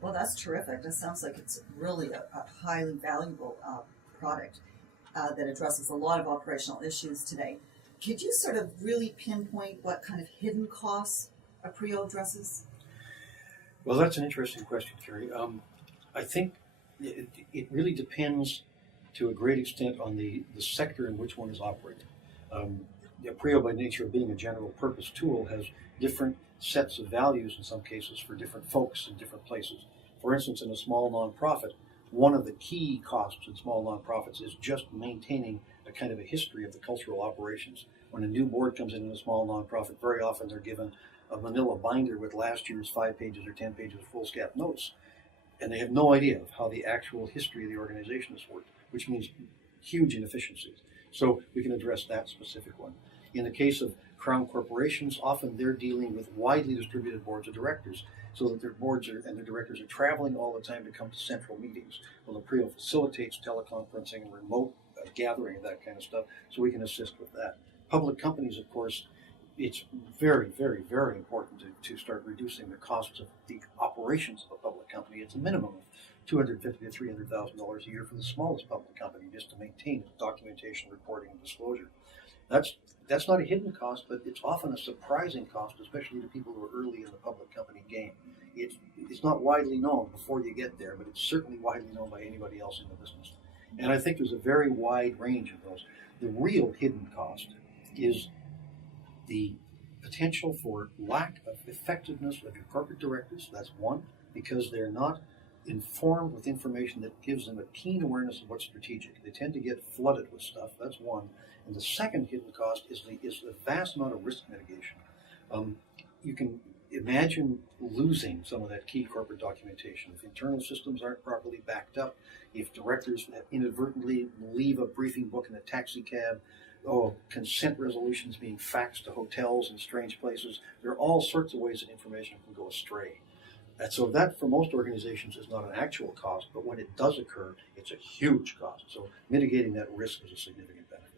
Well, that's terrific. That sounds like it's really a highly valuable product that addresses a lot of operational issues today. Could you sort of really pinpoint what kind of hidden costs APRIO addresses? Well, that's an interesting question, Kerry. I think it really depends to a great extent on the sector in which one is operating. The APRIO, by nature of being a general purpose tool, has different sets of values in some cases for different folks in different places. For instance, in a small nonprofit, one of the key costs in small nonprofits is just maintaining a kind of a history of the cultural operations. When a new board comes in a small nonprofit, very often they're given a manila binder with last year's 5 pages or 10 pages of foolscap notes, and they have no idea of how the actual history of the organization has worked, which means huge inefficiencies. So we can address that specific one. In the case of crown corporations, often they're dealing with widely distributed boards of directors, so that their and their directors are traveling all the time to come to central meetings. Well, APRIO facilitates teleconferencing and remote gathering of that kind of stuff, so we can assist with that. Public companies, of course, it's very, very, very important to start reducing the costs of the operations of a public company. It's a minimum of $250,000 to $300,000 a year for the smallest public company just to maintain documentation, reporting, and disclosure. That's not a hidden cost, but it's often a surprising cost, especially to people who are early in the public company game. It's not widely known before you get there, but it's certainly widely known by anybody else in the business. And I think there's a very wide range of those. The real hidden cost is the potential for lack of effectiveness of your corporate directors. That's one, because they're not informed with information that gives them a keen awareness of what's strategic. They tend to get flooded with stuff. That's one. And the second hidden cost is the vast amount of risk mitigation. You can imagine losing some of that key corporate documentation. If internal systems aren't properly backed up, if directors inadvertently leave a briefing book in a taxi cab, consent resolutions being faxed to hotels in strange places. There are all sorts of ways that information can go astray. And so that, for most organizations, is not an actual cost, but when it does occur, it's a huge cost. So mitigating that risk is a significant benefit.